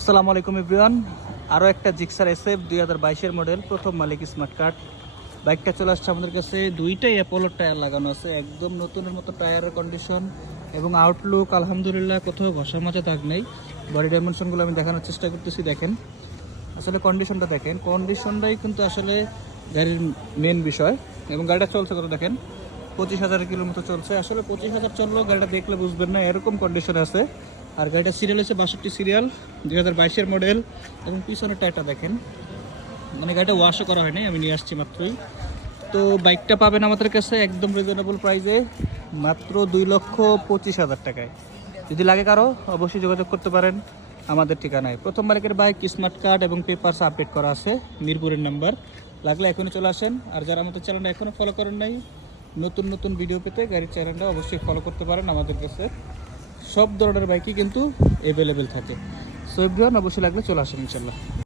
আসসালামু আলাইকুম এভরিওয়ান। আরও একটা জিক্সার এসএফ 2022-এর মডেল, প্রথম মালিক স্মার্ট কার্ড। বাইকটা চলে আসছে আমাদের কাছে, দুইটাই অ্যাপোলোর টায়ার লাগানো আছে, একদম নতুনের মতো টায়ারের কন্ডিশন এবং আউটলুক আলহামদুলিল্লাহ, কোথাও ঘষা মাজা দাগ নেই। বডি ডাইমেনশনগুলো আমি দেখানোর চেষ্টা করতেছি, দেখেন আসলে কন্ডিশনটা দেখেন, কন্ডিশনটাই কিন্তু আসলে গাড়ির মেন বিষয়। এবং গাড়িটা চলছে কত দেখেন, 25,000 কিলোর মতো চলছে। আসলে 25,000 চললেও গাড়িটা দেখলে বুঝবেন না, এরকম কন্ডিশন আছে। আর গাড়িটা সিরিয়াল হচ্ছে 62 সিরিয়াল, 2022-এর মডেল। এবং পিছনের টায়ারটা দেখেন, মানে গাড়িটা ওয়াশও করা হয়নি, আমি নিয়ে আসছি মাত্রই। তো বাইকটা পাবেন আমাদের কাছে একদম রিজনেবল প্রাইসে, মাত্র 2,25,000 টাকায়। যদি লাগে কারো অবশ্যই যোগাযোগ করতে পারেন আমাদের ঠিকানায়। প্রথম মালিকের বাইক, স্মার্ট কার্ড এবং পেপারস আপডেট করা আছে, মিরপুরের নাম্বার। লাগলে এখনই চলে আসেন। আর যারা আমাদের চ্যানেলটা এখনও ফলো করেন নাই, নতুন নতুন ভিডিও পেতে গাড়ির চ্যানেলটা অবশ্যই ফলো করতে পারেন। আমাদের কাছে সব ধরনের বাইকই কিন্তু অ্যাভেলেবেল থাকে। সো এভরিওয়ান, অবশ্যই লাগলে চলে আসেন ইনশাল্লাহ।